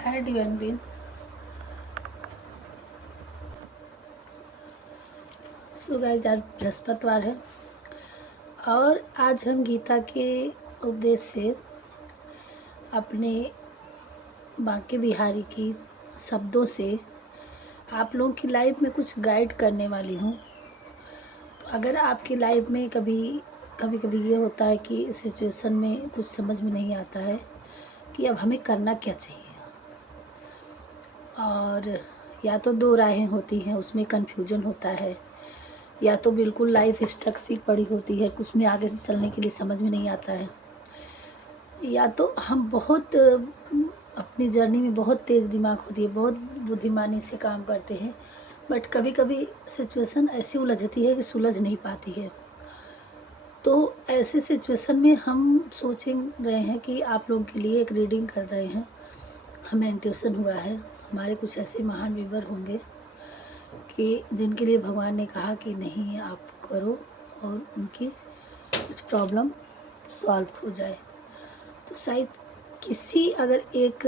है divine been. So guys, आज बृहस्पतिवार है और आज हम गीता के उपदेश से अपने बांके बिहारी की शब्दों से आप लोगों की लाइफ में कुछ गाइड करने वाली हूँ। तो अगर आपकी लाइफ में कभी कभी ये होता है कि सिचुएशन में कुछ समझ में नहीं आता है कि अब हमें करना क्या चाहिए, और या तो दो राहें होती हैं, उसमें कन्फ्यूजन होता है, या तो बिल्कुल लाइफ स्टक सी पड़ी होती है, कुछ में आगे से चलने के लिए समझ में नहीं आता है, या तो हम बहुत अपनी जर्नी में बहुत तेज़ दिमाग होती है, बहुत बुद्धिमानी से काम करते हैं, बट कभी कभी सिचुएशन ऐसी उलझती है कि सुलझ नहीं पाती है। तो ऐसे सिचुएशन में हम सोच रहे हैं कि आप लोगों के लिए एक रीडिंग कर रहे हैं। हमें इंट्यूशन हुआ है, हमारे कुछ ऐसे महान वीवर होंगे कि जिनके लिए भगवान ने कहा कि नहीं आप करो और उनकी कुछ प्रॉब्लम सॉल्व हो जाए। तो शायद किसी अगर एक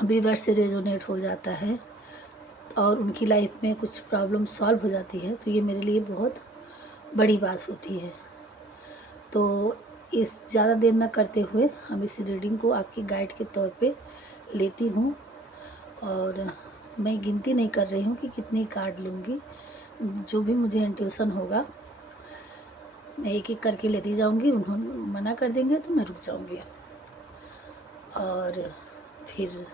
वीवर से रेजोनेट हो जाता है और उनकी लाइफ में कुछ प्रॉब्लम सॉल्व हो जाती है तो ये मेरे लिए बहुत बड़ी बात होती है। तो इस ज़्यादा देर न करते हुए हम इस रीडिंग को आपकी गाइड के तौर पे लेती हूँ, और मैं गिनती नहीं कर रही हूँ कि कितनी कार्ड लूँगी। जो भी मुझे इंट्यूशन होगा मैं एक एक करके लेती जाऊँगी, उन्होंने मना कर देंगे तो मैं रुक जाऊँगी, और फिर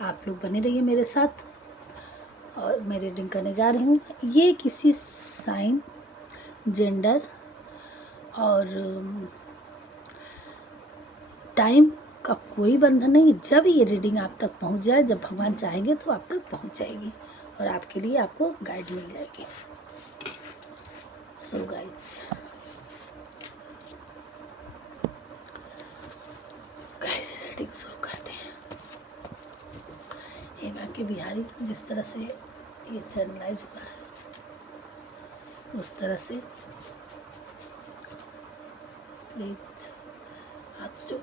आप लोग बने रहिए मेरे साथ। और मैं रीडिंग करने जा रही हूँ। ये किसी साइन, जेंडर और टाइम का कोई बंधन नहीं। जब ये रीडिंग आप तक पहुंच जाए, जब भगवान चाहेंगे तो आप तक पहुंच जाएगी और आपके लिए आपको गाइड मिल जाएगी। सो गाइज रीडिंग शुरू करते हैं। ये बांके बिहारी जिस तरह से ये चैनलाइज हुआ है उस तरह से प्लीज आप जो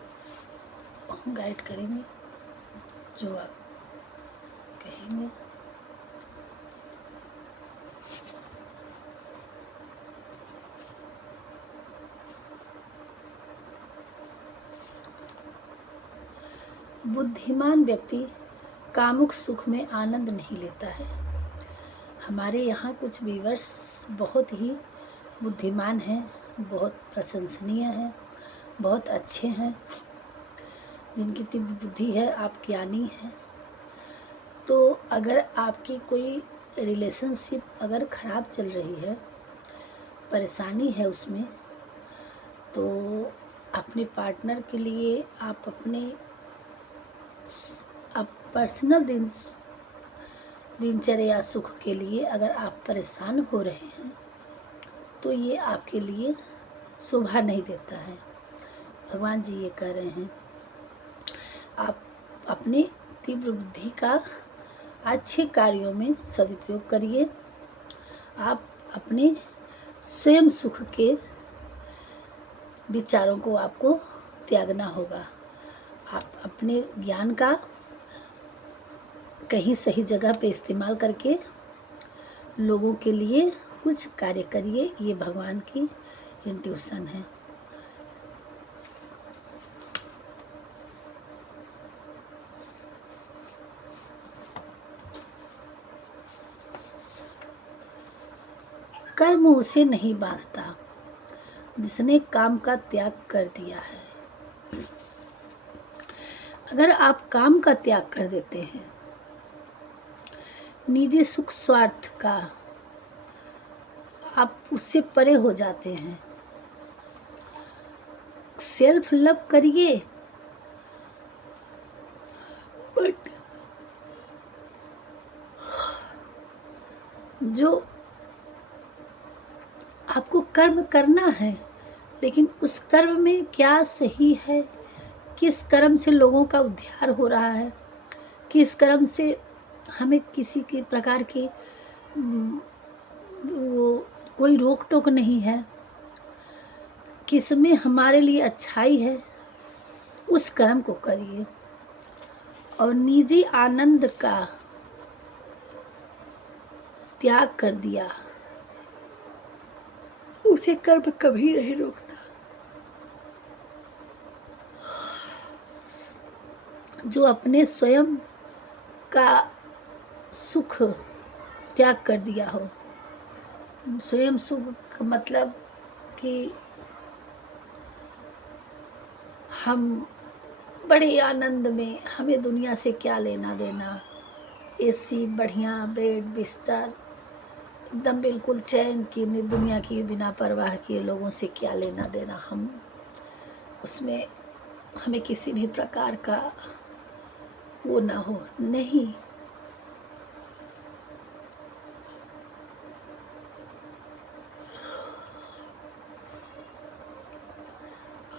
गाइड करेंगे, जो आप कहेंगे, बुद्धिमान व्यक्ति कामुक सुख में आनंद नहीं लेता है। हमारे यहाँ कुछ व्यूअर्स बहुत ही बुद्धिमान हैं, बहुत प्रशंसनीय हैं, बहुत अच्छे हैं, जिनकी तीव्र बुद्धि है, आप ज्ञानी हैं। तो अगर आपकी कोई रिलेशनशिप अगर ख़राब चल रही है, परेशानी है उसमें, तो अपने पार्टनर के लिए आप अपने पर्सनल दिनचर्या सुख के लिए अगर आप परेशान हो रहे हैं तो ये आपके लिए शोभा नहीं देता है। भगवान जी ये कह रहे हैं आप अपनी तीव्र बुद्धि का अच्छे कार्यों में सदुपयोग करिए। आप अपने स्वयं सुख के विचारों को आपको त्यागना होगा। आप अपने ज्ञान का कहीं सही जगह पे इस्तेमाल करके लोगों के लिए कुछ कार्य करिए। ये भगवान की इंट्यूशन है। कर्म उसे नहीं बांधता जिसने काम का त्याग कर दिया है। अगर आप काम का त्याग कर देते हैं, निजी सुख स्वार्थ का, आप उससे परे हो जाते हैं, सेल्फ लव करिए, बट जो आपको कर्म करना है, लेकिन उस कर्म में क्या सही है, किस कर्म से लोगों का उद्धार हो रहा है, किस कर्म से हमें किसी की प्रकार की वो कोई रोक टोक नहीं है, किस में हमारे लिए अच्छाई है, उस कर्म को करिए। और निजी आनंद का त्याग कर दिया, उसे कर्म कभी नहीं रोकता। जो अपने स्वयं का सुख त्याग कर दिया हो, स्वयं सुख का मतलब कि हम बड़े आनंद में, हमें दुनिया से क्या लेना देना, एसी, बढ़िया बेड बिस्तर, एकदम बिल्कुल चैन की, दुनिया की बिना परवाह किए लोगों से क्या लेना देना, हम उसमें हमें किसी भी प्रकार का वो ना हो। नहीं,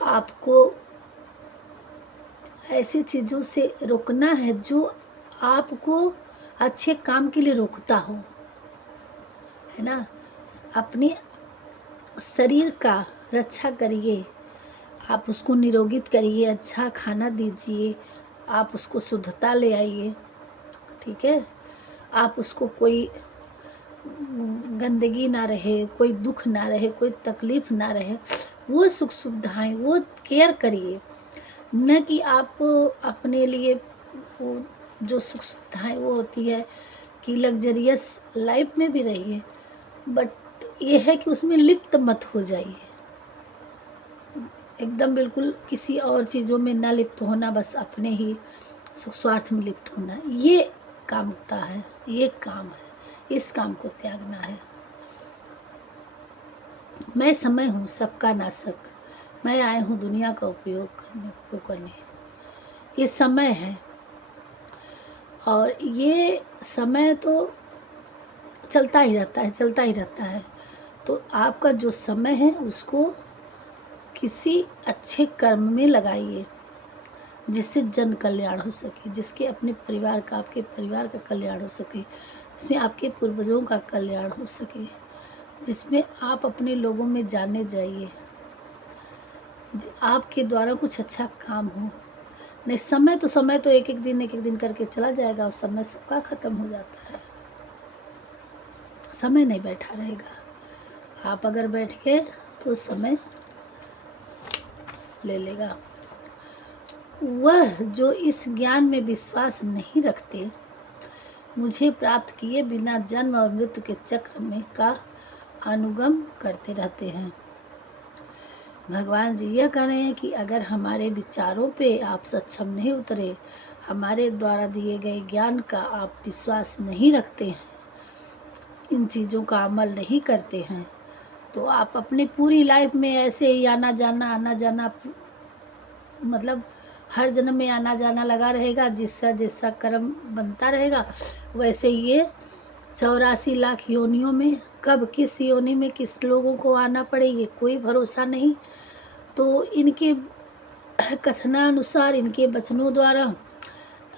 आपको ऐसी चीज़ों से रोकना है जो आपको अच्छे काम के लिए रोकता हो, है ना। अपने शरीर का रक्षा करिए, आप उसको निरोगित करिए, अच्छा खाना दीजिए, आप उसको शुद्धता ले आइए, ठीक है। आप उसको कोई गंदगी ना रहे, कोई दुख ना रहे, कोई तकलीफ़ ना रहे, वो सुख सुविधाएं, वो केयर करिए। न कि आप अपने लिए वो जो सुख सुविधाएं वो होती है कि लग्जरियस लाइफ में भी रहिए, बट ये है कि उसमें लिप्त मत हो जाइए, एकदम बिल्कुल किसी और चीज़ों में ना लिप्त होना, बस अपने ही सुख स्वार्थ में लिप्त होना, ये कामता है, ये काम है, इस काम को त्यागना है। मैं समय हूँ सबका नाशक, मैं आया हूँ दुनिया का उपयोग करने, ये समय है। और ये समय तो चलता ही रहता है, चलता ही रहता है। तो आपका जो समय है उसको किसी अच्छे कर्म में लगाइए, जिससे जन कल्याण हो सके, जिसके अपने परिवार का, आपके परिवार का कल्याण हो सके, जिसमें आपके पूर्वजों का कल्याण हो सके, जिसमें आप अपने लोगों में जाने जाइए, आपके द्वारा कुछ अच्छा काम हो। नहीं, समय तो एक एक दिन करके चला जाएगा, और समय सबका ख़त्म हो जाता है। समय नहीं बैठा रहेगा, आप अगर बैठ गए तो समय ले लेगा। वह जो इस ज्ञान में विश्वास नहीं रखते, मुझे प्राप्त किए बिना जन्म और मृत्यु के चक्र में का अनुगम करते रहते हैं। भगवान जी यह कह रहे हैं कि अगर हमारे विचारों पे आप सक्षम नहीं उतरे, हमारे द्वारा दिए गए ज्ञान का आप विश्वास नहीं रखते हैं, इन चीज़ों का अमल नहीं करते हैं, तो आप अपने पूरी लाइफ में ऐसे ही आना जाना मतलब हर जन्म में आना जाना लगा रहेगा। जिसका जैसा कर्म बनता रहेगा, वैसे ये 84 लाख योनियों में कब किस योनि में किस लोगों को आना पड़े, ये कोई भरोसा नहीं। तो इनके कथनानुसार, इनके वचनों द्वारा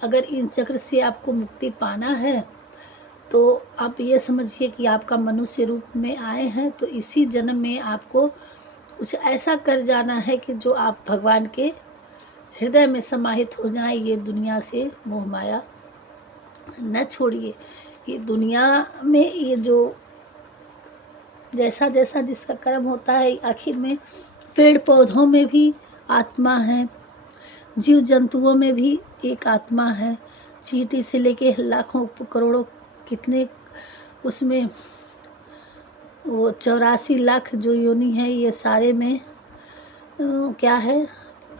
अगर इन चक्र से आपको मुक्ति पाना है, तो आप ये समझिए कि आपका मनुष्य रूप में आए हैं, तो इसी जन्म में आपको कुछ ऐसा कर जाना है कि जो आप भगवान के हृदय में समाहित हो जाएं। ये दुनिया से मोह माया न छोड़िए। ये दुनिया में ये जो जैसा जैसा जिसका कर्म होता है, आखिर में पेड़ पौधों में भी आत्मा है, जीव जंतुओं में भी एक आत्मा है। चींटी से लेके लाखों करोड़ों कितने उसमें वो 84 लाख जो योनि है, ये सारे में क्या है,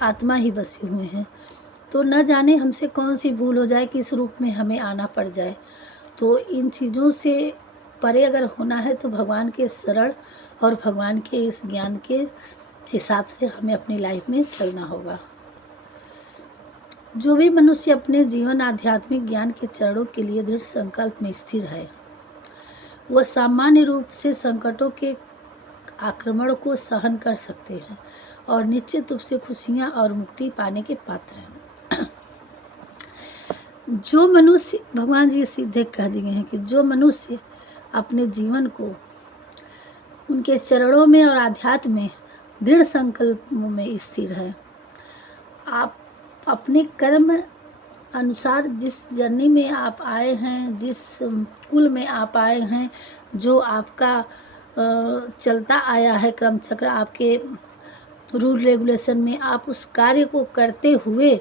आत्मा ही बसे हुए हैं। तो न जाने हमसे कौन सी भूल हो जाए कि इस रूप में हमें आना पड़ जाए। तो इन चीज़ों से परे अगर होना है तो भगवान के शरण और भगवान के इस ज्ञान के हिसाब से हमें अपनी लाइफ में चलना होगा। जो भी मनुष्य अपने जीवन आध्यात्मिक ज्ञान के चरणों के लिए दृढ़ संकल्प में स्थिर है, वह सामान्य रूप से संकटों के आक्रमण को सहन कर सकते हैं और निश्चित रूप से खुशियाँ और मुक्ति पाने के पात्र हैं। जो मनुष्य, भगवान जी सीधे कह दिए हैं कि जो मनुष्य अपने जीवन को उनके चरणों में और आध्यात्म में दृढ़ संकल्प में स्थिर है, आप अपने कर्म अनुसार जिस जर्नी में आप आए हैं, जिस कुल में आप आए हैं, जो आपका चलता आया है क्रमचक्र आपके रूल रेगुलेशन में, आप उस कार्य को करते हुए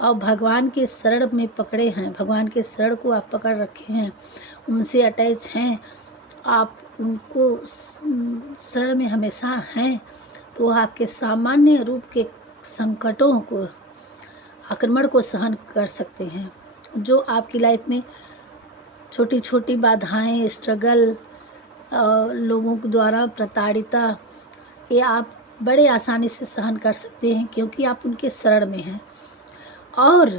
और भगवान के शरण में पकड़े हैं, भगवान के शरण को आप पकड़ रखे हैं, उनसे अटैच हैं, आप उनको शरण में हमेशा हैं, तो आपके सामान्य रूप के संकटों को, आक्रमण को सहन कर सकते हैं। जो आपकी लाइफ में छोटी छोटी बाधाएं, स्ट्रगल, लोगों के द्वारा प्रताड़िता, ये आप बड़े आसानी से सहन कर सकते हैं, क्योंकि आप उनके शरण में हैं। और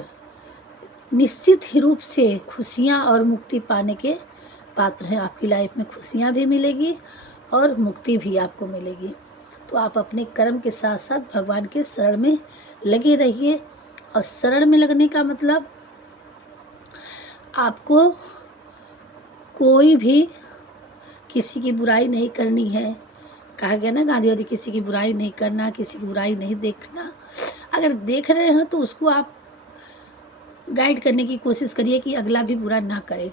निश्चित ही रूप से खुशियाँ और मुक्ति पाने के पात्र हैं। आपकी लाइफ में खुशियाँ भी मिलेगी और मुक्ति भी आपको मिलेगी। तो आप अपने कर्म के साथ साथ भगवान के शरण में लगे रहिए। और शरण में लगने का मतलब आपको कोई भी किसी की बुराई नहीं करनी है। कहा गया ना गांधीवादी, किसी की बुराई नहीं करना, किसी की बुराई नहीं देखना। अगर देख रहे हैं तो उसको आप गाइड करने की कोशिश करिए कि अगला भी बुरा ना करे।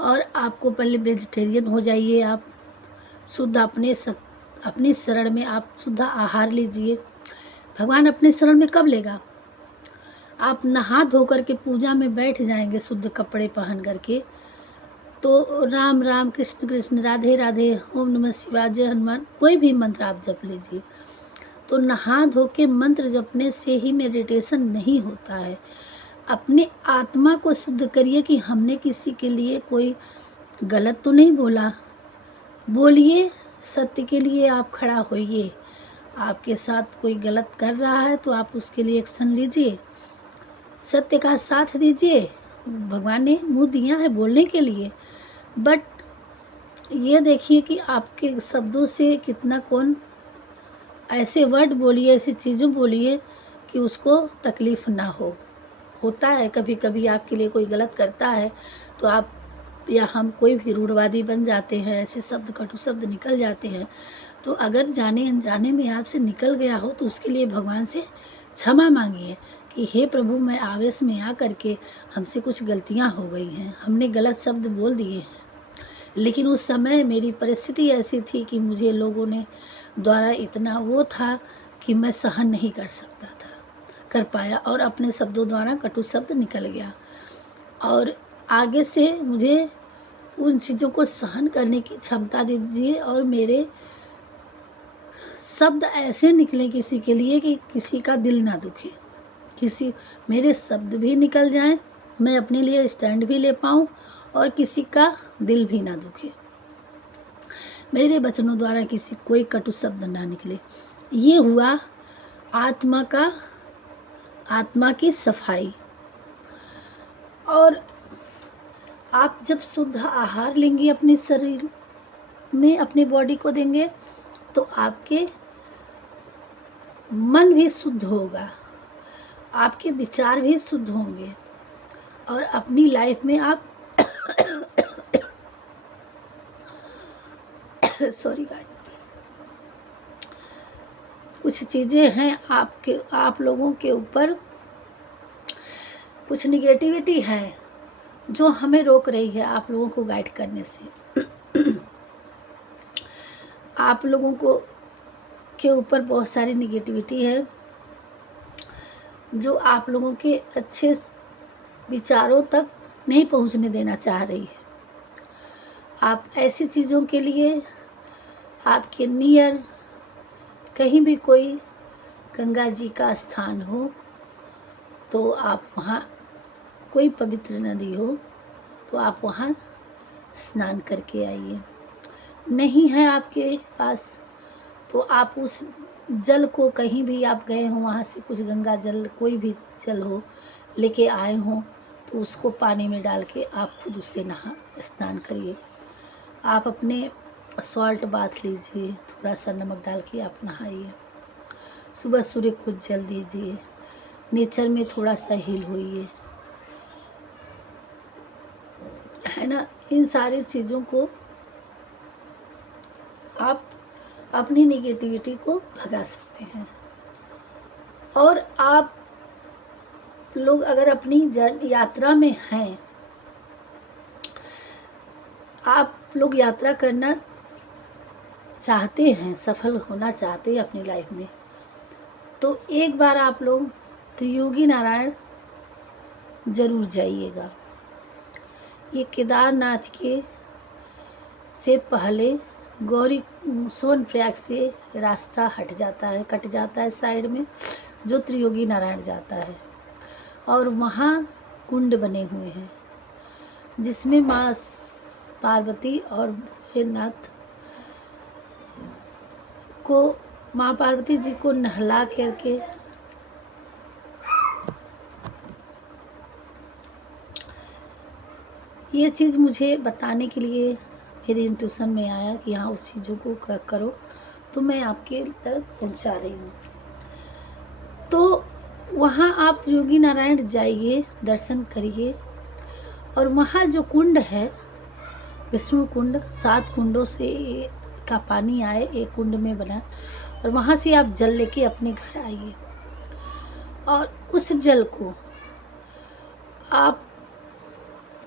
और आपको पहले वेजिटेरियन हो जाइए, आप शुद्ध अपनी शरण में आप शुद्ध आहार लीजिए। भगवान अपने शरण में कब लेगा? आप नहा धो करके पूजा में बैठ जाएंगे शुद्ध कपड़े पहन करके, तो राम राम, कृष्ण कृष्ण, राधे राधे, ओम नमः शिवाय, जय हनुमान, कोई भी मंत्र आप जप लीजिए। तो नहा धो के मंत्र जपने से ही मेडिटेशन नहीं होता है। अपने आत्मा को शुद्ध करिए कि हमने किसी के लिए कोई गलत तो नहीं बोला। बोलिए, सत्य के लिए आप खड़ा होइए। आपके साथ कोई गलत कर रहा है तो आप उसके लिए एक्शन लीजिए, सत्य का साथ दीजिए। भगवान ने मुंह दिया है बोलने के लिए, बट ये देखिए कि आपके शब्दों से कितना कौन ऐसे वर्ड बोलिए, ऐसी चीज़ों बोलिए कि उसको तकलीफ़ ना हो। होता है कभी कभी आपके लिए कोई गलत करता है तो आप या हम कोई भी रूढ़वादी बन जाते हैं, ऐसे शब्द, कटु शब्द निकल जाते हैं। तो अगर जाने अनजाने में आपसे निकल गया हो तो उसके लिए भगवान से क्षमा मांगिए कि हे प्रभु, मैं आवेश में आ करके हमसे कुछ गलतियां हो गई हैं, हमने गलत शब्द बोल दिए हैं, लेकिन उस समय मेरी परिस्थिति ऐसी थी कि मुझे लोगों ने द्वारा इतना वो था कि मैं सहन नहीं कर पाया और अपने शब्दों द्वारा कटु शब्द निकल गया। और आगे से मुझे उन चीज़ों को सहन करने की क्षमता दीजिए और मेरे शब्द ऐसे निकले किसी के लिए कि किसी का दिल ना दुखे, मेरे शब्द भी निकल जाएं, मैं अपने लिए स्टैंड भी ले पाऊँ और किसी का दिल भी ना दुखे। मेरे वचनों द्वारा कोई कटु शब्द ना निकले। ये हुआ आत्मा की सफाई। और आप जब शुद्ध आहार लेंगे, अपने शरीर में अपनी बॉडी को देंगे, तो आपके मन भी शुद्ध होगा, आपके विचार भी शुद्ध होंगे और अपनी लाइफ में आप सॉरी गाइस, कुछ चीज़ें हैं आप लोगों के ऊपर, कुछ निगेटिविटी है जो हमें रोक रही है आप लोगों को गाइड करने से। आप लोगों को के ऊपर बहुत सारी निगेटिविटी है जो आप लोगों के अच्छे विचारों तक नहीं पहुंचने देना चाह रही है। आप ऐसी चीज़ों के लिए आपके नियर कहीं भी कोई गंगा जी का स्थान हो तो आप वहाँ, कोई पवित्र नदी हो तो आप वहाँ स्नान करके आइए। नहीं है आपके पास तो आप उस जल को, कहीं भी आप गए हो वहाँ से कुछ गंगा जल, कोई भी जल हो लेके आए हो तो उसको पानी में डाल के आप खुद उससे स्नान करिए। आप अपने सॉल्ट बाथ लीजिए, थोड़ा सा नमक डाल के आप नहाइए। सुबह सूर्य को जल दीजिए, नेचर में थोड़ा सा हील होइए, है ना। इन सारी चीज़ों को आप अपनी निगेटिविटी को भगा सकते हैं। और आप लोग अगर अपनी यात्रा में हैं, आप लोग यात्रा करना चाहते हैं, सफल होना चाहते हैं अपनी लाइफ में, तो एक बार आप लोग त्रियोगी नारायण ज़रूर जाइएगा। ये केदारनाथ के से पहले गौरी सोनप्रयाग से रास्ता कट जाता है साइड में, जो त्रियोगी नारायण जाता है, और वहाँ कुंड बने हुए हैं जिसमें माँ पार्वती और भोलेनाथ को, माँ पार्वती जी को नहला करके ये चीज़ मुझे बताने के लिए मेरे इंट्यूशन में आया कि हाँ उस चीज़ों को करो, तो मैं आपके तक पहुंचा रही हूँ। तो वहाँ आप त्रियोगी नारायण जाइए, दर्शन करिए, और वहाँ जो कुंड है विष्णु कुंड, 7 कुंडों से का पानी आए एक कुंड में बना, और वहाँ से आप जल लेके अपने घर आइए, और उस जल को आप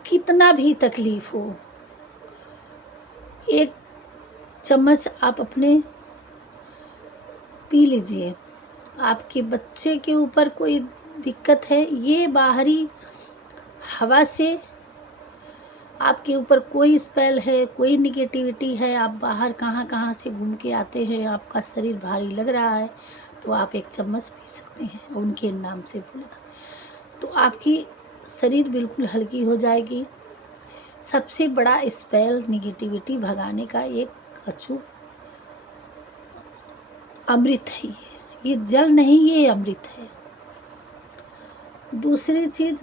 कितना भी तकलीफ हो, 1 चम्मच आप अपने पी लीजिए। आपके बच्चे के ऊपर कोई दिक्कत है, ये बाहरी हवा से आपके ऊपर कोई स्पेल है, कोई निगेटिविटी है, आप बाहर कहाँ कहाँ से घूम के आते हैं, आपका शरीर भारी लग रहा है, तो आप 1 चम्मच पी सकते हैं उनके नाम से बोलना, तो आपकी शरीर बिल्कुल हल्की हो जाएगी। सबसे बड़ा स्पेल निगेटिविटी भगाने का एक अचूक अमृत है ये जल नहीं, ये अमृत है। दूसरी चीज़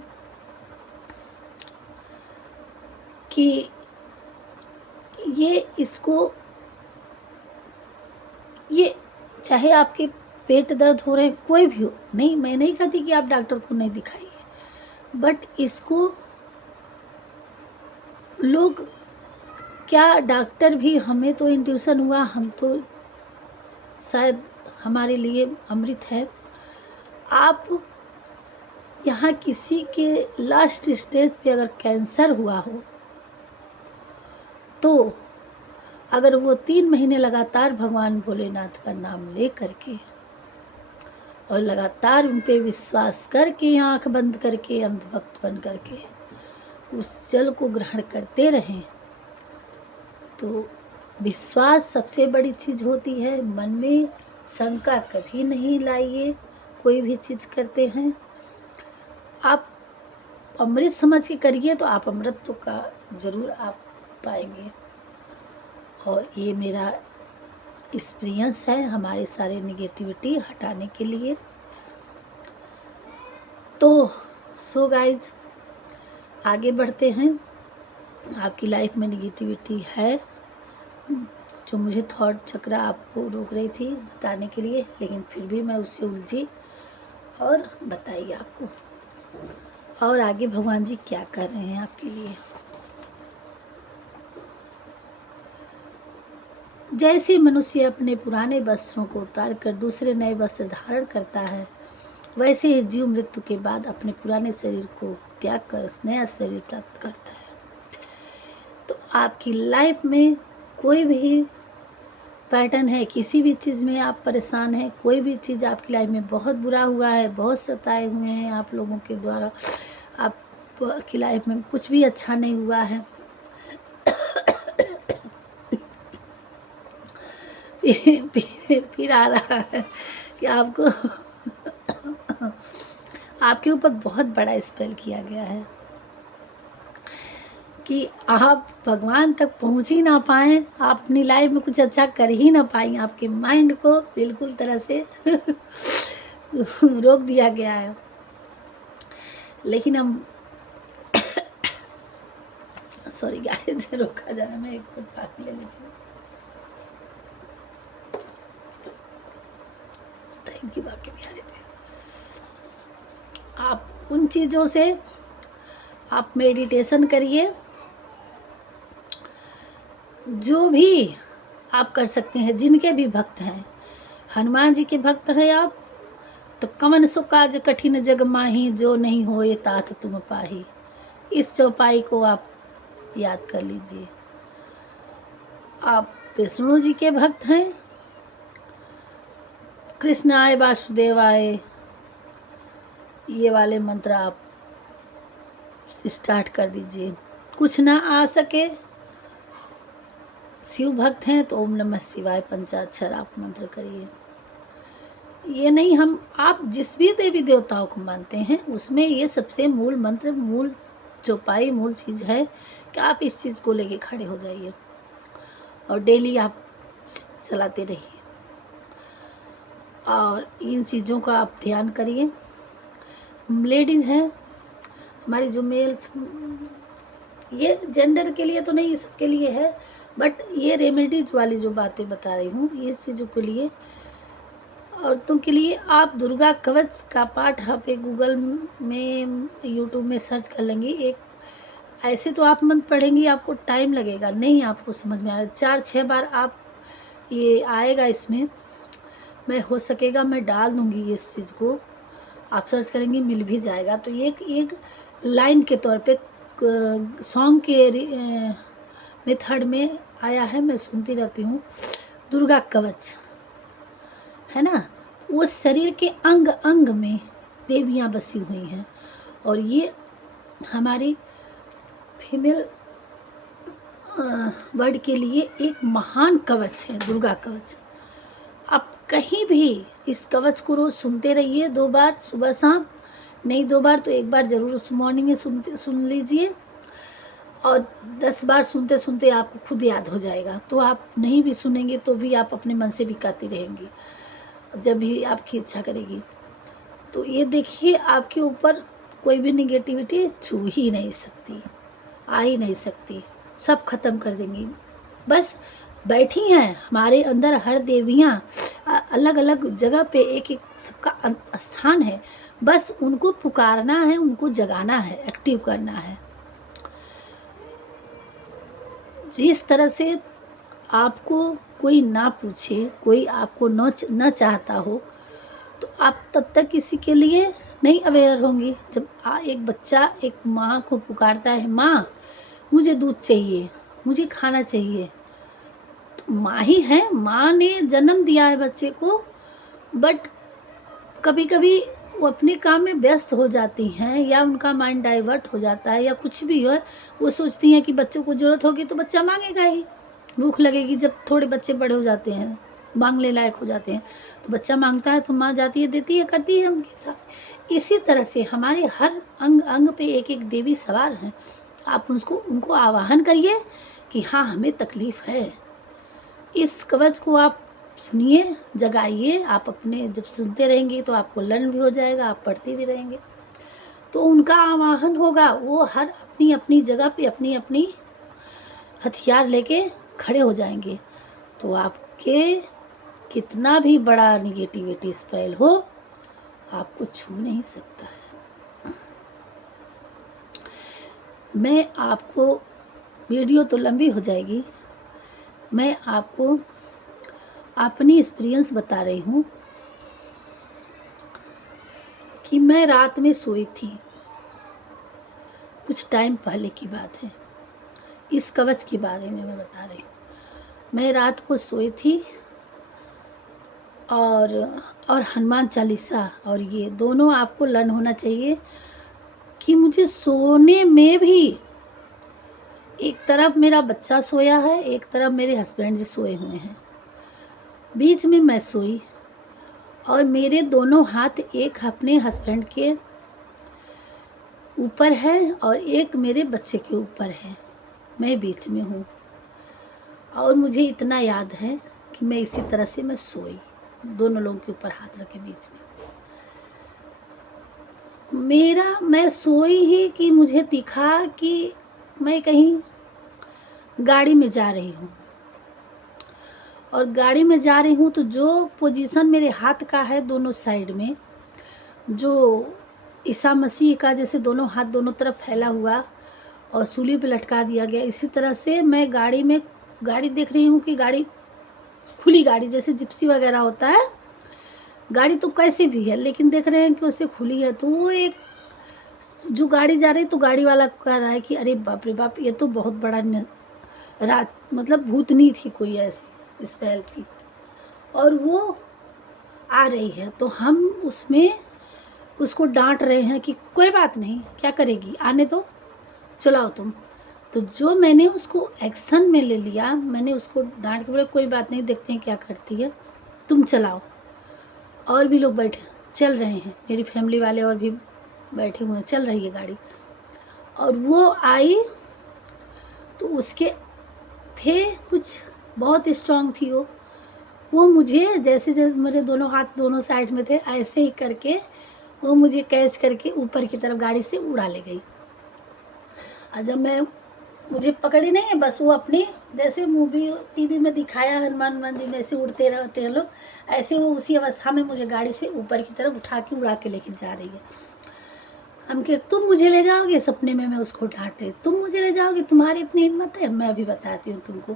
कि ये चाहे आपके पेट दर्द हो रहे हैं, कोई भी हो, नहीं मैं नहीं कहती कि आप डॉक्टर को नहीं दिखाइए, बट इसको लोग, क्या डॉक्टर भी, हमें तो इंट्यूशन हुआ, हम तो शायद हमारे लिए अमृत है। आप यहाँ किसी के लास्ट स्टेज पे अगर कैंसर हुआ हो, तो अगर वो 3 महीने लगातार भगवान भोलेनाथ का नाम ले करके और लगातार उन पे विश्वास करके, आँख बंद करके, अंधभक्त बन करके उस जल को ग्रहण करते रहें, तो विश्वास सबसे बड़ी चीज़ होती है। मन में शंका कभी नहीं लाइए, कोई भी चीज़ करते हैं आप अमृत समझ के करिए, तो आप अमृत का ज़रूर आप पाएंगे। और ये मेरा एक्सपीरियंस है हमारे सारे निगेटिविटी हटाने के लिए। तो सो गाइज, आगे बढ़ते हैं। आपकी लाइफ में निगेटिविटी है, जो मुझे थॉट चक्र आपको रोक रही थी बताने के लिए, लेकिन फिर भी मैं उससे उलझी और बताई आपको। और आगे भगवान जी क्या कर रहे हैं आपके लिए। जैसे मनुष्य अपने पुराने वस्त्रों को उतार कर दूसरे नए वस्त्र धारण करता है, वैसे ही जीव मृत्यु के बाद अपने पुराने शरीर को त्याग कर नया शरीर प्राप्त करता है। तो आपकी लाइफ में कोई भी पैटर्न है, किसी भी चीज़ में आप परेशान हैं, कोई भी चीज़ आपकी लाइफ में बहुत बुरा हुआ है, बहुत सताए हुए हैं आप लोगों के द्वारा, आपकी लाइफ में कुछ भी अच्छा नहीं हुआ है, फिर आ रहा है कि आपको आपके ऊपर बहुत बड़ा स्पेल किया गया है कि आप भगवान तक पहुंच ही ना पाएँ, आप अपनी लाइफ में कुछ अच्छा कर ही ना पाएंगे, आपके माइंड को बिल्कुल तरह से रोक दिया गया है। लेकिन हम सॉरी गाइस, रोका जा रहा है, मैं एक मिनट पानी ले लेती हूँ। थैंक यू बाकी बिहारी जी। आप उन चीज़ों से आप मेडिटेशन करिए, जो भी आप कर सकते हैं, जिनके भी भक्त हैं, हनुमान जी के भक्त हैं आप, तो कवन सो काज कठिन जग माही, जो नहीं होए तात तुम पाही। इस चौपाई को आप याद कर लीजिए। आप विष्णु जी के भक्त हैं, कृष्ण आए वासुदेव आए, ये वाले मंत्र आप स्टार्ट कर दीजिए। कुछ ना आ सके, शिव भक्त हैं तो ओम नमः शिवाय पंचाक्षर आप मंत्र करिए। ये नहीं, हम आप जिस भी देवी देवताओं को मानते हैं उसमें ये सबसे मूल मंत्र, मूल चौपाई, मूल चीज़ है कि आप इस चीज़ को लेके खड़े हो जाइए और डेली आप चलाते रहिए और इन चीज़ों का आप ध्यान करिए। लेडीज़ हैं हमारी जो मेल, ये जेंडर के लिए तो नहीं, सबके लिए है, बट ये रेमेडीज वाली जो बातें बता रही हूँ इस चीज़ों के लिए, औरतों के लिए। आप दुर्गा कवच का पाठ आप गूगल में, यूट्यूब में सर्च कर लेंगे। एक ऐसे तो आप मंत्र पढ़ेंगी, आपको टाइम लगेगा, नहीं आपको समझ में आएगा। 4-6 बार आप ये आएगा, इसमें मैं हो सकेगा मैं डाल दूँगी इस चीज़ को, आप सर्च करेंगे मिल भी जाएगा। तो एक लाइन के तौर पे सॉन्ग के मेथड में आया है, मैं सुनती रहती हूँ। दुर्गा कवच है ना, वो शरीर के अंग अंग में देवियाँ बसी हुई हैं और ये हमारी फीमेल वर्ड के लिए एक महान कवच है दुर्गा कवच। आप कहीं भी इस कवच को रोज़ सुनते रहिए, 2 बार सुबह शाम, नहीं 2 बार तो 1 बार ज़रूर मॉर्निंग में सुन लीजिए और 10 बार सुनते सुनते आपको खुद याद हो जाएगा। तो आप नहीं भी सुनेंगे तो भी आप अपने मन से भी गाती रहेंगी जब भी आपकी इच्छा करेगी। तो ये देखिए आपके ऊपर कोई भी निगेटिविटी छू ही नहीं सकती, आ ही नहीं सकती, सब खत्म कर देंगी। बस बैठी हैं हमारे अंदर हर देवियाँ, अलग अलग जगह पे एक एक सबका स्थान है, बस उनको पुकारना है, उनको जगाना है, एक्टिव करना है। जिस तरह से आपको कोई ना पूछे, कोई आपको न चाहता हो, तो आप तब तक किसी के लिए नहीं अवेयर होंगी। जब एक बच्चा एक माँ को पुकारता है, माँ मुझे दूध चाहिए, मुझे खाना चाहिए, तो माँ ही है, माँ ने जन्म दिया है बच्चे को, बट कभी कभी वो अपने काम में व्यस्त हो जाती हैं या उनका माइंड डाइवर्ट हो जाता है या कुछ भी हो, वो सोचती हैं कि बच्चों को ज़रूरत होगी तो बच्चा मांगेगा ही, भूख लगेगी। जब थोड़े बच्चे बड़े हो जाते हैं, मांगने लायक हो जाते हैं, तो बच्चा मांगता है तो माँ जाती है, देती है, करती है उनके हिसाब से। इसी तरह से हमारे हर अंग अंग पे एक एक देवी सवार हैं। आप उनको आवाहन करिए कि हाँ हमें तकलीफ़ है। इस कवच को आप सुनिए, जगाइए। आप अपने जब सुनते रहेंगे तो आपको लर्न भी हो जाएगा, आप पढ़ते भी रहेंगे, तो उनका आवाहन होगा। वो हर अपनी अपनी जगह पे अपनी अपनी हथियार लेके खड़े हो जाएंगे। तो आपके कितना भी बड़ा निगेटिविटी स्पेल हो, आपको छू नहीं सकता है। मैं आपको, वीडियो तो लंबी हो जाएगी, मैं आपको अपनी एक्सपीरियंस बता रही हूँ कि मैं रात में सोई थी, कुछ टाइम पहले की बात है, इस कवच के बारे में मैं बता रही हूँ। मैं रात को सोई थी और हनुमान चालीसा, और ये दोनों आपको लर्न होना चाहिए कि मुझे सोने में भी एक तरफ मेरा बच्चा सोया है, एक तरफ मेरे हस्बैंड जी सोए हुए हैं, बीच में मैं सोई और मेरे दोनों हाथ एक अपने हस्बैंड के ऊपर है और एक मेरे बच्चे के ऊपर है, मैं बीच में हूँ। और मुझे इतना याद है कि मैं इसी तरह से मैं सोई, दोनों लोगों के ऊपर हाथ रखे बीच में। मैं सोई ही कि मुझे दिखा कि मैं कहीं गाड़ी में जा रही हूँ, और गाड़ी में जा रही हूँ तो जो पोजीशन मेरे हाथ का है दोनों साइड में, जो ईसा मसीह का जैसे दोनों हाथ दोनों तरफ फैला हुआ और सूली पे लटका दिया गया, इसी तरह से मैं गाड़ी देख रही हूँ कि गाड़ी खुली, गाड़ी जैसे जिप्सी वगैरह होता है गाड़ी तो कैसी भी है, लेकिन देख रहे हैं कि उसे खुली है। तो वो एक जो गाड़ी जा रही, तो गाड़ी वाला कह रहा है कि अरे बाप रे बाप, ये तो बहुत बड़ा रात मतलब भूतनी थी कोई ऐसी स्पेल की, और वो आ रही है। तो हम उसमें उसको डांट रहे हैं कि कोई बात नहीं, क्या करेगी, आने दो, चलाओ तुम। तो जो मैंने उसको एक्शन में ले लिया, मैंने उसको डांट के बोला कोई बात नहीं, देखते हैं क्या करती है, तुम चलाओ। और भी लोग बैठे चल रहे हैं, मेरी फैमिली वाले और भी बैठे हुए हैं, चल रही है गाड़ी। और वो आई तो उसके थे कुछ बहुत स्ट्रांग थी वो मुझे जैसे जैसे मेरे दोनों हाथ दोनों साइड में थे, ऐसे ही करके वो मुझे कैच करके ऊपर की तरफ गाड़ी से उड़ा ले गई। और जब मैं मुझे पकड़ी नहीं है, बस वो अपनी जैसे मूवी टीवी में दिखाया हनुमान मंदिर में ऐसे उड़ते रहते हैं लोग, ऐसे वो उसी अवस्था में मुझे गाड़ी से ऊपर की तरफ उठा के उड़ा के लेके जा रही है। हम कह तुम मुझे ले जाओगे, सपने में मैं उसको डांटे, तुम मुझे ले जाओगे, तुम्हारी इतनी हिम्मत है, मैं अभी बताती हूँ तुमको।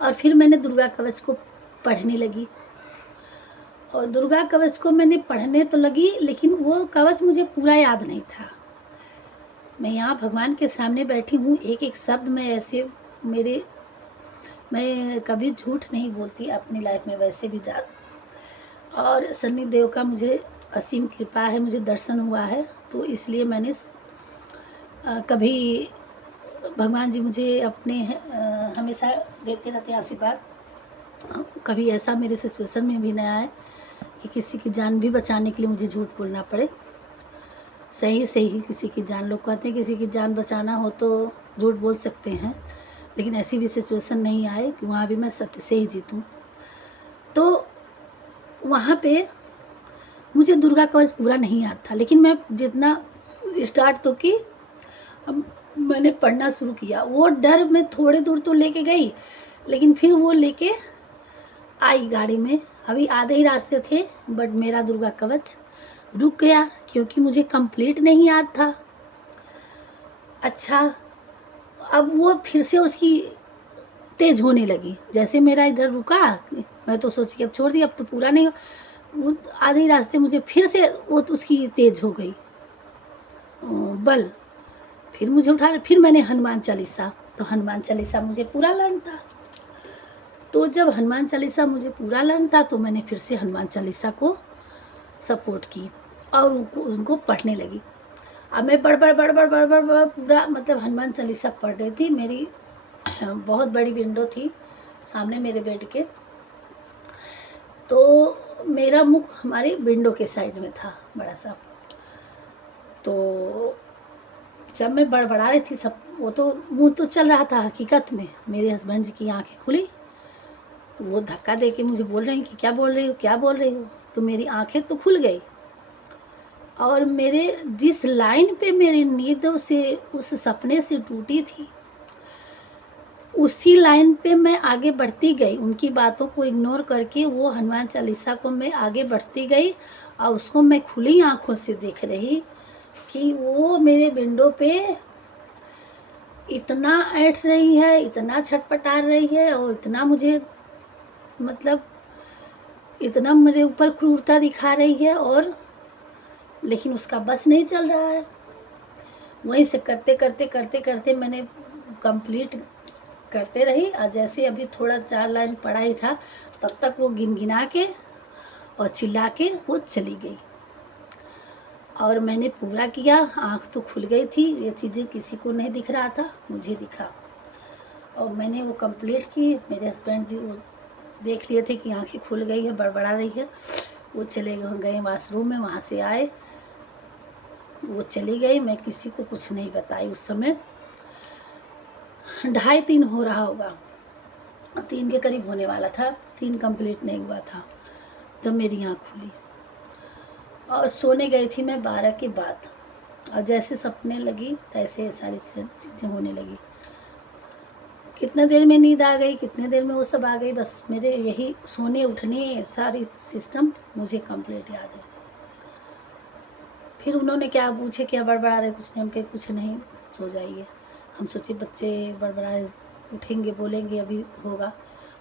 और फिर मैंने दुर्गा कवच को पढ़ने लगी, और दुर्गा कवच को मैंने पढ़ने तो लगी, लेकिन वो कवच मुझे पूरा याद नहीं था। मैं यहाँ भगवान के सामने बैठी हूँ, एक एक शब्द में ऐसे मैं कभी झूठ नहीं बोलती अपनी लाइफ में, वैसे भी जा। और शनि देव का मुझे असीम कृपा है, मुझे दर्शन हुआ है, तो इसलिए मैंने कभी भगवान जी मुझे अपने हमेशा देते रहते हैं आशीर्वाद। कभी ऐसा मेरे सिचुएशन में भी नहीं आया कि किसी की जान भी बचाने के लिए मुझे झूठ बोलना पड़े। सही से ही किसी की जान, लोग कहते हैं किसी की जान बचाना हो तो झूठ बोल सकते हैं, लेकिन ऐसी भी सिचुएशन नहीं आए कि वहाँ भी मैं सत्य से ही जीतूँ। तो वहाँ पे मुझे दुर्गा कवच पूरा नहीं याद था, लेकिन मैं जितना स्टार्ट तो की, अब मैंने पढ़ना शुरू किया। वो डर में थोड़े दूर तो लेके गई, लेकिन फिर वो लेके आई गाड़ी में। अभी आधे ही रास्ते थे, बट मेरा दुर्गा कवच रुक गया क्योंकि मुझे कंप्लीट नहीं याद था। अच्छा, अब वो फिर से उसकी तेज होने लगी, जैसे मेरा इधर रुका, मैं तो सोची अब छोड़ दी, अब तो पूरा नहीं। वो आधे रास्ते मुझे फिर से वो तो उसकी तेज हो गई बल, फिर मुझे उठा, फिर मैंने हनुमान चालीसा, तो हनुमान चालीसा मुझे पूरा लर्न था। तो जब हनुमान चालीसा मुझे पूरा लर्न था, तो मैंने फिर से हनुमान चालीसा को सपोर्ट की और उनको पढ़ने लगी। अब मैं बड़ पूरा मतलब हनुमान चालीसा पढ़ रही थी। मेरी बहुत बड़ी विंडो थी सामने मेरे बेड के, तो मेरा मुख हमारी विंडो के साइड में था बड़ा सा। तो जब मैं बड़बड़ा रही थी, सब वो तो मुँह तो चल रहा था, हकीकत में मेरे हस्बैंड जी की आंखें खुली, वो धक्का दे के मुझे बोल रहे हैं कि क्या बोल रही हो, क्या बोल रही हो। तो मेरी आंखें तो खुल गई, और मेरे जिस लाइन पे मेरी नींद से उस सपने से टूटी थी, उसी लाइन पे मैं आगे बढ़ती गई। उनकी बातों को इग्नोर करके वो हनुमान चालीसा को मैं आगे बढ़ती गई, और उसको मैं खुली आंखों से देख रही कि वो मेरे विंडो पे इतना ऐठ रही है, इतना छटपटा रही है, और इतना मुझे मतलब इतना मेरे ऊपर क्रूरता दिखा रही है, और लेकिन उसका बस नहीं चल रहा है। वहीं से करते करते करते करते मैंने कंप्लीट करते रही, और जैसे अभी थोड़ा 4 लाइन पढ़ा ही था, तब तक वो गिनगिना के और चिल्ला के वो चली गई। और मैंने पूरा किया, आँख तो खुल गई थी, ये चीज़ें किसी को नहीं दिख रहा था, मुझे दिखा, और मैंने वो कंप्लीट की। मेरे हस्बैंड जी वो देख लिए थे कि आँखें खुल गई है, बड़बड़ा रही है, वो चले गए वाशरूम में, वहाँ से आए, वो चली गई। मैं किसी को कुछ नहीं बताई। उस समय 2:30 हो रहा होगा, 3 के करीब होने वाला था, 3 कंप्लीट नहीं हुआ था जब मेरी आँख खुली। और सोने गई थी मैं 12 के बाद, और जैसे सपने लगी तैसे सारी चीज़ें होने लगी। कितने देर में नींद आ गई, कितने देर में वो सब आ गई, बस मेरे यही सोने उठने सारी सिस्टम मुझे कंप्लीट याद है। फिर उन्होंने क्या पूछे, क्या बड़बड़ा रहे, कुछ नहीं, हम कहे कुछ नहीं, सो जाइए। हम सोचे बच्चे बड़बड़ा उठेंगे, बोलेंगे, अभी होगा।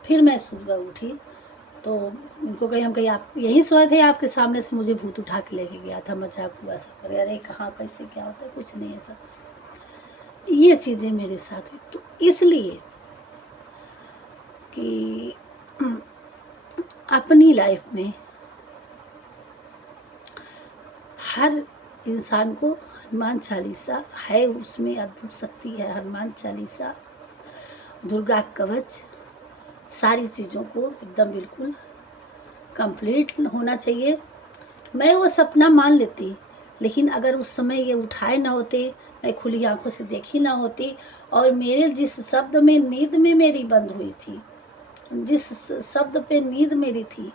फिर मैं सुबह उठी, तो उनको कहीं हम कहीं आप यहीं सोए थे, आपके सामने से मुझे भूत उठा के लेके गया था, मजाक हुआ सब करे, अरे कहाँ कैसे क्या होता है, कुछ नहीं ऐसा। ये चीज़ें मेरे साथ हुई। तो इसलिए कि अपनी लाइफ में हर इंसान को हनुमान चालीसा है, उसमें अद्भुत शक्ति है। हनुमान चालीसा, दुर्गा कवच, सारी चीज़ों को एकदम बिल्कुल कंप्लीट होना चाहिए। मैं वो सपना मान लेती, लेकिन अगर उस समय ये उठाए ना होते, मैं खुली आंखों से देखी ना होती, और मेरे जिस शब्द में नींद में मेरी बंद हुई थी, जिस शब्द पे नींद मेरी थी,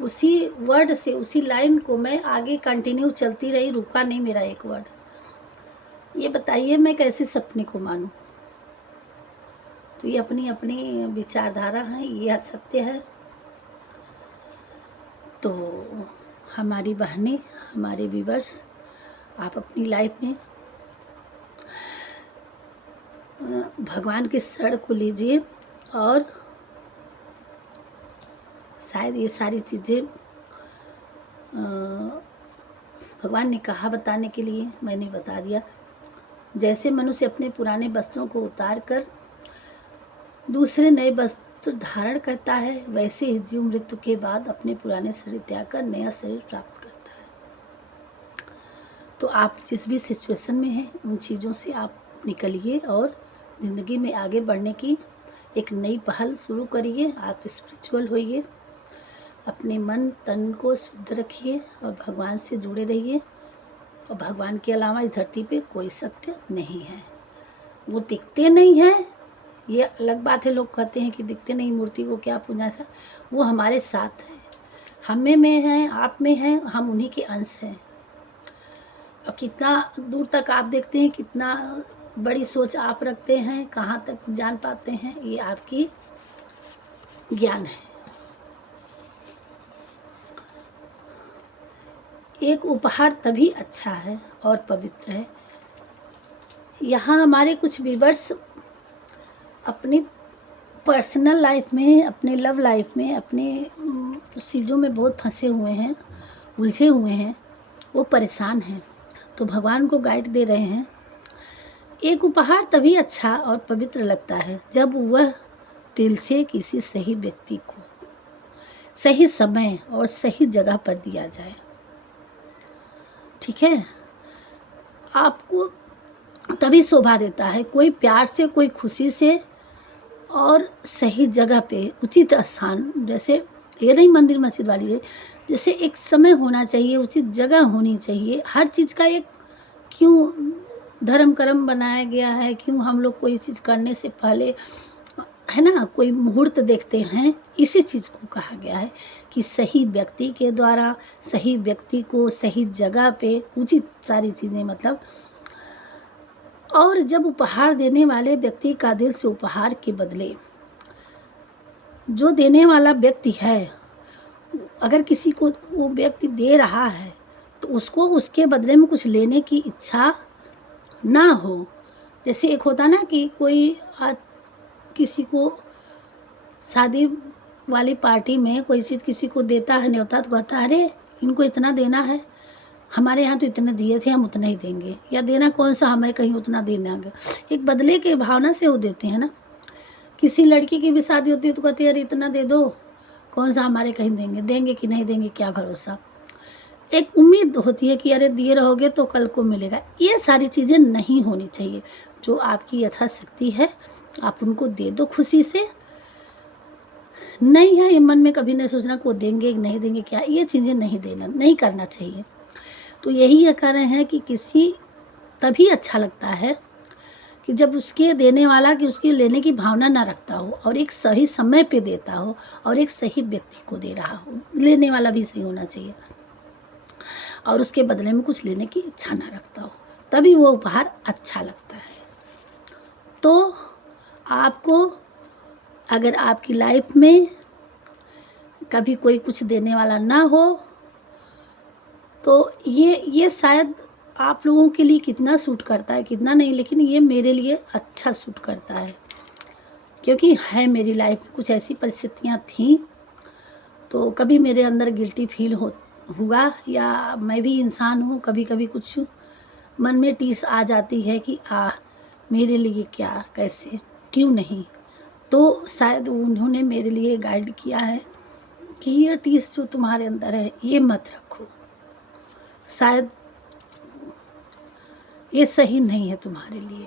उसी वर्ड से, उसी लाइन को मैं आगे कंटिन्यू चलती रही, रुका नहीं मेरा एक वर्ड। ये बताइए मैं कैसे सपने को मानूं? तो ये अपनी अपनी विचारधारा है, ये सत्य है। तो हमारी बहनें, हमारे व्यूअर्स, आप अपनी लाइफ में भगवान के शरण को लीजिए, और शायद ये सारी चीज़ें भगवान ने कहा बताने के लिए, मैंने बता दिया। जैसे मनुष्य अपने पुराने वस्त्रों को उतार कर दूसरे नए वस्त्र धारण करता है, वैसे ही जीव मृत्यु के बाद अपने पुराने शरीर त्याग कर नया शरीर प्राप्त करता है। तो आप जिस भी सिचुएशन में हैं, उन चीज़ों से आप निकलिए और ज़िंदगी में आगे बढ़ने की एक नई पहल शुरू करिए। आप स्पिरिचुअल होइए, अपने मन तन को शुद्ध रखिए और भगवान से जुड़े रहिए। और भगवान के अलावा इस धरती पे कोई सत्य नहीं है। वो दिखते नहीं हैं, ये अलग बात है। लोग कहते हैं कि दिखते नहीं, मूर्ति को क्या पूजा, ऐसा। वो हमारे साथ है, हमें में है, आप में है, हम उन्हीं के अंश हैं। और कितना दूर तक आप देखते हैं, कितना बड़ी सोच आप रखते हैं, कहाँ तक जान पाते हैं, ये आपकी ज्ञान है। एक उपहार तभी अच्छा है और पवित्र है। यहाँ हमारे कुछ व्यूअर्स अपनी पर्सनल लाइफ में, अपने लव लाइफ में, अपने चीज़ों में बहुत फंसे हुए हैं, उलझे हुए हैं, वो परेशान हैं। तो भगवान को गाइड दे रहे हैं, एक उपहार तभी अच्छा और पवित्र लगता है जब वह दिल से किसी सही व्यक्ति को सही समय और सही जगह पर दिया जाए। ठीक है, आपको तभी शोभा देता है। कोई प्यार से, कोई खुशी से और सही जगह पे, उचित स्थान, जैसे ये नहीं मंदिर मस्जिद वाली, जैसे एक समय होना चाहिए, उचित जगह होनी चाहिए। हर चीज़ का एक क्यों धर्म कर्म बनाया गया है, क्यों हम लोग कोई चीज़ करने से पहले, है ना, कोई मुहूर्त देखते हैं। इसी चीज़ को कहा गया है कि सही व्यक्ति के द्वारा, सही व्यक्ति को सही जगह पे उचित सारी चीज़ें, मतलब। और जब उपहार देने वाले व्यक्ति का दिल से उपहार के बदले, जो देने वाला व्यक्ति है, अगर किसी को वो व्यक्ति दे रहा है, तो उसको उसके बदले में कुछ लेने की इच्छा ना हो। जैसे एक होता ना कि कोई किसी को शादी वाली पार्टी में कोई चीज़ किसी को देता है, न्योता, तो कहता है अरे इनको इतना देना है, हमारे यहाँ तो इतने दिए थे, हम उतना ही देंगे, या देना कौन सा, हमें कहीं उतना देना। एक बदले के भावना से वो देते हैं ना। किसी लड़की की भी शादी होती है तो कहते हैं अरे इतना दे दो, कौन सा हमारे कहीं देंगे, देंगे कि नहीं देंगे, क्या भरोसा। एक उम्मीद होती है कि अरे दिए रहोगे तो कल को मिलेगा। ये सारी चीज़ें नहीं होनी चाहिए। जो आपकी यथाशक्ति है आप उनको दे दो खुशी से। नहीं है ये मन में कभी नहीं सोचना को देंगे नहीं देंगे, क्या, ये चीज़ें नहीं देना, नहीं करना चाहिए। तो यही कह रहे हैं कि किसी तभी अच्छा लगता है कि जब उसके देने वाला कि उसके लेने की भावना ना रखता हो, और एक सही समय पे देता हो, और एक सही व्यक्ति को दे रहा हो। लेने वाला भी सही होना चाहिए, और उसके बदले में कुछ लेने की इच्छा ना रखता हो, तभी वो उपहार अच्छा लगता है। तो आपको अगर आपकी लाइफ में कभी कोई कुछ देने वाला ना हो, तो ये शायद आप लोगों के लिए कितना सूट करता है, कितना नहीं, लेकिन ये मेरे लिए अच्छा सूट करता है, क्योंकि है मेरी लाइफ में कुछ ऐसी परिस्थितियाँ थीं। तो कभी मेरे अंदर गिल्टी फील हुआ, या मैं भी इंसान हूँ, कभी कभी कुछ मन में टीस आ जाती है कि मेरे लिए क्या, कैसे, क्यों नहीं। तो शायद उन्होंने मेरे लिए गाइड किया है कि ये टीस जो तुम्हारे अंदर है ये मत रखो, शायद ये सही नहीं है तुम्हारे लिए।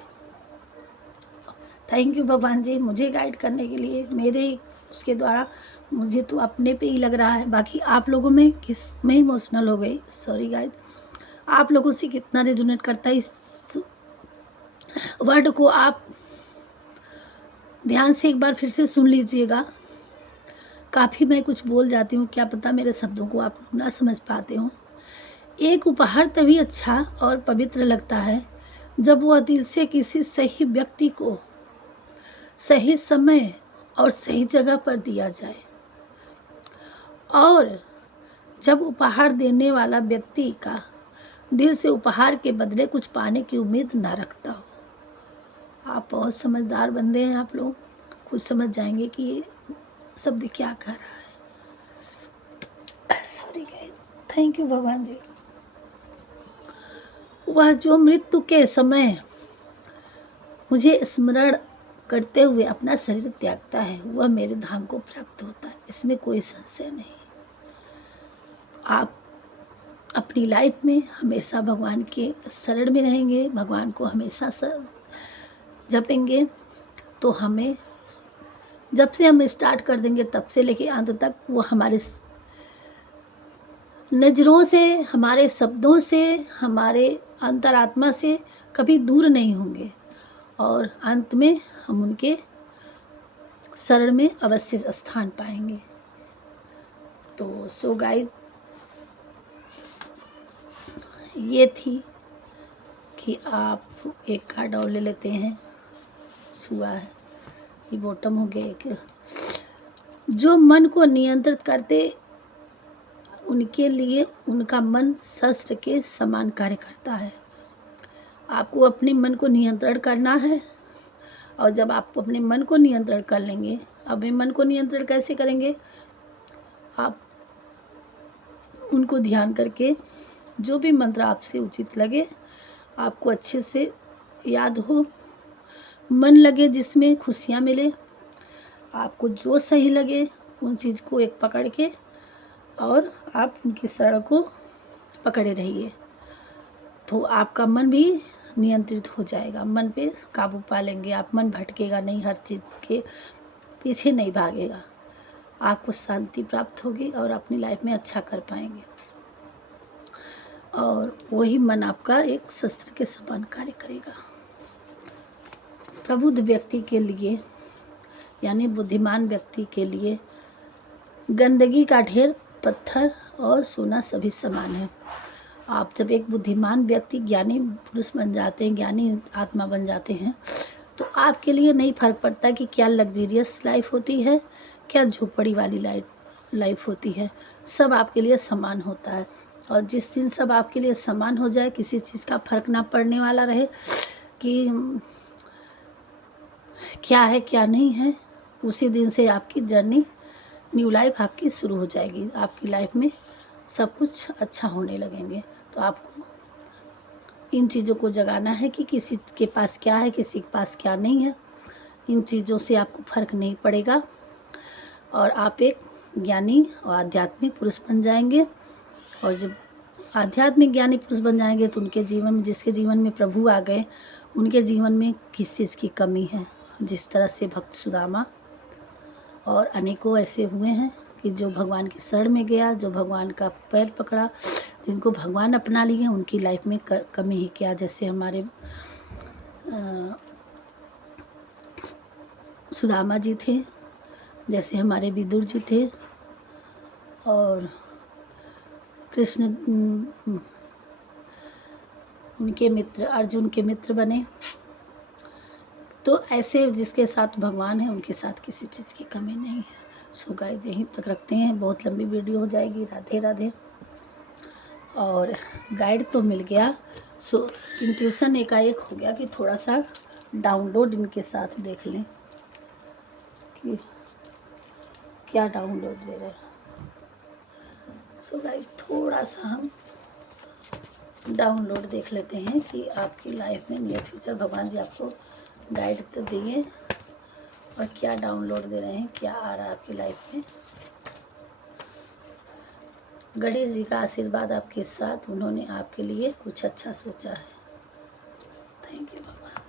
थैंक यू भगवान जी मुझे गाइड करने के लिए। मेरे उसके द्वारा मुझे तो अपने पे ही लग रहा है, बाकी आप लोगों में किस में इमोशनल हो गई, सॉरी गाइड, आप लोगों से कितना रेजोनेट करता है इस वर्ड को, आप ध्यान से एक बार फिर से सुन लीजिएगा। काफ़ी मैं कुछ बोल जाती हूँ, क्या पता मेरे शब्दों को आप ना समझ पाते हो। एक उपहार तभी अच्छा और पवित्र लगता है जब वह दिल से किसी सही व्यक्ति को सही समय और सही जगह पर दिया जाए, और जब उपहार देने वाला व्यक्ति का दिल से उपहार के बदले कुछ पाने की उम्मीद ना रखता हो। आप बहुत समझदार बंदे हैं, आप लोग खुद समझ जाएंगे कि ये शब्द क्या कह रहा है। सॉरी गाइस, थैंक यू भगवान जी। वह जो मृत्यु के समय मुझे स्मरण करते हुए अपना शरीर त्यागता है वह मेरे धाम को प्राप्त होता है, इसमें कोई संशय नहीं। आप अपनी लाइफ में हमेशा भगवान के शरण में रहेंगे, भगवान को हमेशा जपेंगे, तो हमें जब से हम स्टार्ट कर देंगे तब से लेके अंत तक वो हमारे नज़रों से, हमारे शब्दों से, हमारे अंतरात्मा से कभी दूर नहीं होंगे, और अंत में हम उनके शरण में अवश्य स्थान पाएंगे। तो सो गाइस, ये थी कि आप एक कार्ड और ले लेते हैं, छुआ है ये बॉटम हो गया कि जो मन को नियंत्रित करते उनके लिए उनका मन शस्त्र के समान कार्य करता है। आपको अपने मन को नियंत्रण करना है, और जब आप अपने मन को नियंत्रण कर लेंगे, अपने मन को नियंत्रण कैसे करेंगे, आप उनको ध्यान करके जो भी मंत्र आपसे उचित लगे, आपको अच्छे से याद हो, मन लगे, जिसमें खुशियाँ मिले, आपको जो सही लगे उन चीज़ को एक पकड़ के और आप उनकी शरण को पकड़े रहिए, तो आपका मन भी नियंत्रित हो जाएगा, मन पे काबू पा लेंगे आप, मन भटकेगा नहीं, हर चीज़ के पीछे नहीं भागेगा, आपको शांति प्राप्त होगी और अपनी लाइफ में अच्छा कर पाएंगे, और वही मन आपका एक शस्त्र के समान कार्य करेगा। प्रबुद्ध व्यक्ति के लिए यानी बुद्धिमान व्यक्ति के लिए गंदगी का ढेर, पत्थर और सोना सभी समान है। आप जब एक बुद्धिमान व्यक्ति, ज्ञानी पुरुष बन जाते हैं, ज्ञानी आत्मा बन जाते हैं, तो आपके लिए नहीं फर्क पड़ता कि क्या लग्जीरियस लाइफ होती है, क्या झोपड़ी वाली लाइफ होती है, सब आपके लिए समान होता है। और जिस दिन सब आपके लिए समान हो जाए, किसी चीज़ का फर्क ना पड़ने वाला रहे कि क्या है क्या नहीं है, उसी दिन से आपकी जर्नी, न्यू लाइफ आपकी शुरू हो जाएगी, आपकी लाइफ में सब कुछ अच्छा होने लगेंगे। तो आपको इन चीज़ों को जगाना है कि किसी के पास क्या है, किसी के पास क्या नहीं है, इन चीज़ों से आपको फ़र्क नहीं पड़ेगा, और आप एक ज्ञानी और आध्यात्मिक पुरुष बन जाएंगे। और जब आध्यात्मिक ज्ञानी पुरुष बन जाएंगे तो उनके जीवन में, जिसके जीवन में प्रभु आ गए, उनके जीवन में किस चीज़ की कमी है। जिस तरह से भक्त सुदामा और अनेकों ऐसे हुए हैं कि जो भगवान के शरण में गया, जो भगवान का पैर पकड़ा, जिनको भगवान अपना लिए, उनकी लाइफ में कमी ही क्या। जैसे हमारे सुदामा जी थे, जैसे हमारे विदुर जी थे, और कृष्ण उनके मित्र, अर्जुन के मित्र बने। तो ऐसे जिसके साथ भगवान है उनके साथ किसी चीज़ की कमी नहीं है। सो गाइस, यहीं तक रखते हैं, बहुत लंबी वीडियो हो जाएगी। राधे राधे। और गाइड तो मिल गया, सो इंट्यूशन एकाएक हो गया कि थोड़ा सा डाउनलोड इनके साथ देख लें कि क्या डाउनलोड दे रहे हैं। सो गाइस थोड़ा सा हम डाउनलोड देख लेते हैं कि आपकी लाइफ में नियर फ्यूचर भगवान जी आपको गाइड तो दिए और क्या डाउनलोड दे रहे हैं, क्या आ रहा है आपकी लाइफ में। गणेश जी का आशीर्वाद आपके साथ, उन्होंने आपके लिए कुछ अच्छा सोचा है। थैंक यू भगवान।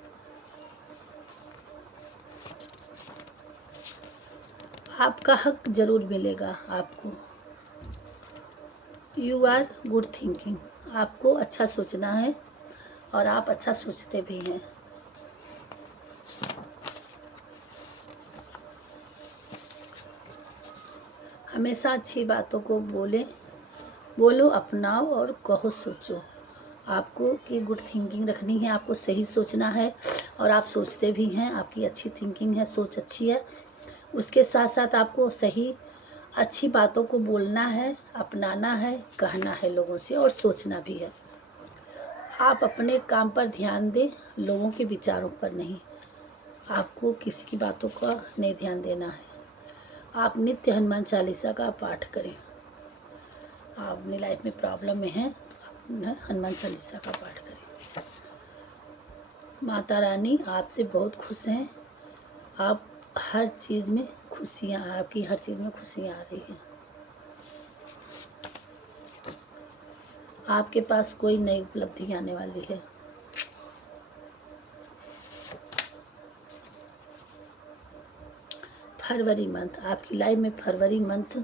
आपका हक जरूर मिलेगा आपको। यू आर गुड थिंकिंग, आपको अच्छा सोचना है और आप अच्छा सोचते भी हैं। हमेशा अच्छी बातों को बोलो, अपनाओ और कहो, सोचो। आपको की गुड थिंकिंग रखनी है, आपको सही सोचना है और आप सोचते भी हैं। आपकी अच्छी थिंकिंग है, सोच अच्छी है। उसके साथ साथ आपको सही अच्छी बातों को बोलना है, अपनाना है, कहना है लोगों से और सोचना भी है। आप अपने काम पर ध्यान दें, लोगों के विचारों पर नहीं। आपको किसी की बातों का नहीं ध्यान देना है। आप नित्य हनुमान चालीसा का पाठ करें। आप अपनी लाइफ में प्रॉब्लम में हैं तो आप हनुमान चालीसा का पाठ करें। माता रानी आपसे बहुत खुश हैं। आप हर चीज़ में खुशियाँ, आपकी हर चीज़ में खुशियाँ आ रही हैं। आपके पास कोई नई उपलब्धि आने वाली है। फरवरी मंथ, आपकी लाइफ में फरवरी मंथ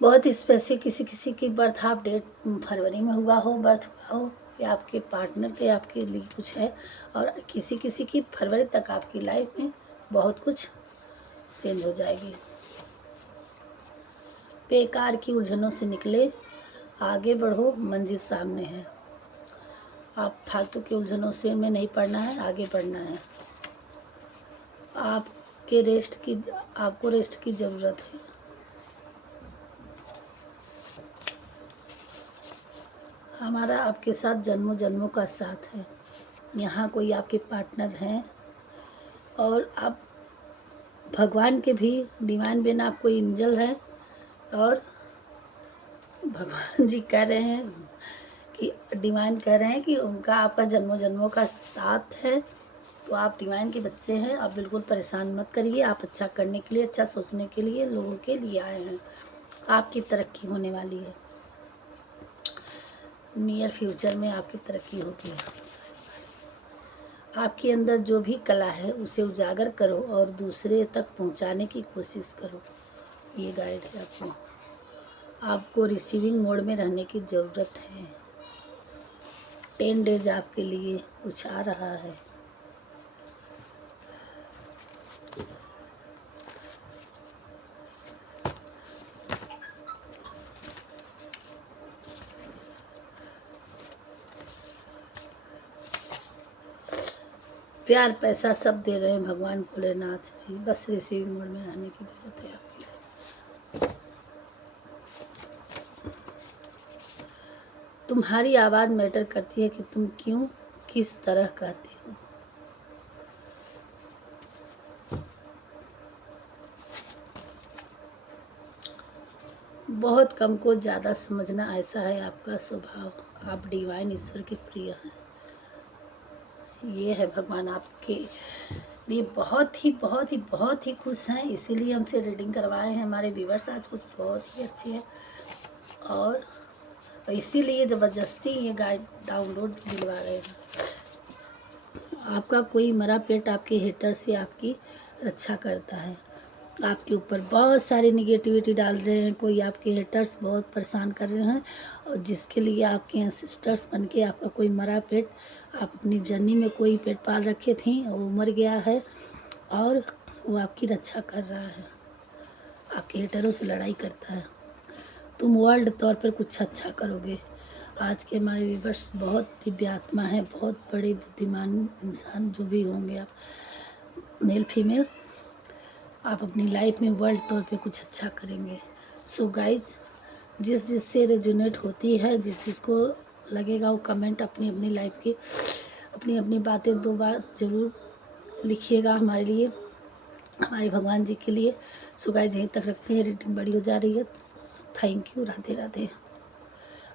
बहुत स्पेशल। किसी किसी की बर्थ आप डेट फरवरी में हुआ हो, बर्थ हुआ हो, या आपके पार्टनर के आपके लिए कुछ है, और किसी किसी की फरवरी तक आपकी लाइफ में बहुत कुछ चेंज हो जाएगी। बेकार की उलझनों से निकले, आगे बढ़ो, मंजिल सामने है। आप फालतू की उलझनों से में नहीं पड़ना है, आगे बढ़ना है। आपको रेस्ट की ज़रूरत है। हमारा आपके साथ जन्मों जन्मों का साथ है। यहाँ कोई आपके पार्टनर हैं और आप भगवान के भी डिवाइन बेन आपको एंजल है और भगवान जी कह रहे हैं कि डिवाइन कह रहे हैं कि उनका आपका जन्मों जन्मों का साथ है। तो आप डिवाइन के बच्चे हैं, आप बिल्कुल परेशान मत करिए। आप अच्छा करने के लिए, अच्छा सोचने के लिए, लोगों के लिए आए हैं। आपकी तरक्की होने वाली है। नियर फ्यूचर में आपकी तरक्की होगी। आपके अंदर जो भी कला है उसे उजागर करो और दूसरे तक पहुंचाने की कोशिश करो। ये गाइड है आपको। आपको रिसीविंग मोड में रहने की ज़रूरत है। 10 डेज आपके लिए कुछ आ रहा है। प्यार पैसा सब दे रहे हैं भगवान भोलेनाथ जी, बस रिसीविंग मोड में रहने की ज़रूरत है आपकी। तुम्हारी आवाज़ मैटर करती है कि तुम क्यों किस तरह कहते हो। बहुत कम को ज़्यादा समझना, ऐसा है आपका स्वभाव। आप डिवाइन ईश्वर के प्रिय हैं। ये है भगवान आपके लिए बहुत ही बहुत ही बहुत ही खुश हैं, इसीलिए हमसे रीडिंग करवाए हैं। हमारे व्यूवर्स आज कुछ बहुत ही अच्छे हैं और इसीलिए ज़बरदस्ती ये गाइड डाउनलोड दिलवा रहे हैं। आपका कोई मरा पेट आपके हेटर से आपकी रक्षा करता है। आपके ऊपर बहुत सारी निगेटिविटी डाल रहे हैं, कोई आपके हेटर्स बहुत परेशान कर रहे हैं और जिसके लिए आपके एंसेस्टर्स बन के आपका कोई मरा पेट, आप अपनी जर्नी में कोई पेट पाल रखे थी वो मर गया है और वो आपकी रक्षा कर रहा है, आपके हेटरों से लड़ाई करता है। तुम वर्ल्ड तौर पर कुछ अच्छा करोगे। आज के हमारे व्यूवर्स बहुत दिव्य आत्मा है, बहुत बड़े बुद्धिमान इंसान जो भी होंगे आप, मेल फीमेल, आप अपनी लाइफ में वर्ल्ड तौर पे कुछ अच्छा करेंगे। सो गाइज, जिस जिससे रेजोनेट होती है, जिस जिसको लगेगा वो कमेंट अपनी अपनी लाइफ की अपनी अपनी बातें 2 बार ज़रूर लिखिएगा हमारे लिए, हमारे भगवान जी के लिए। सो गाइज यहीं तक रखते हैं, रीडिंग बड़ी हो जा रही है। Thank you, Radhe Radhe.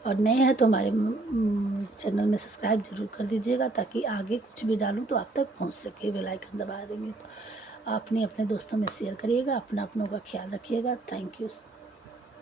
और नए हैं तो हमारे चैनल में सब्सक्राइब ज़रूर कर दीजिएगा, ताकि आगे कुछ भी डालूँ तो आप तक पहुंच सके। बेल आइकन दबा देंगे तो अपने दोस्तों में शेयर करिएगा। अपनों का ख्याल रखिएगा। Thank you.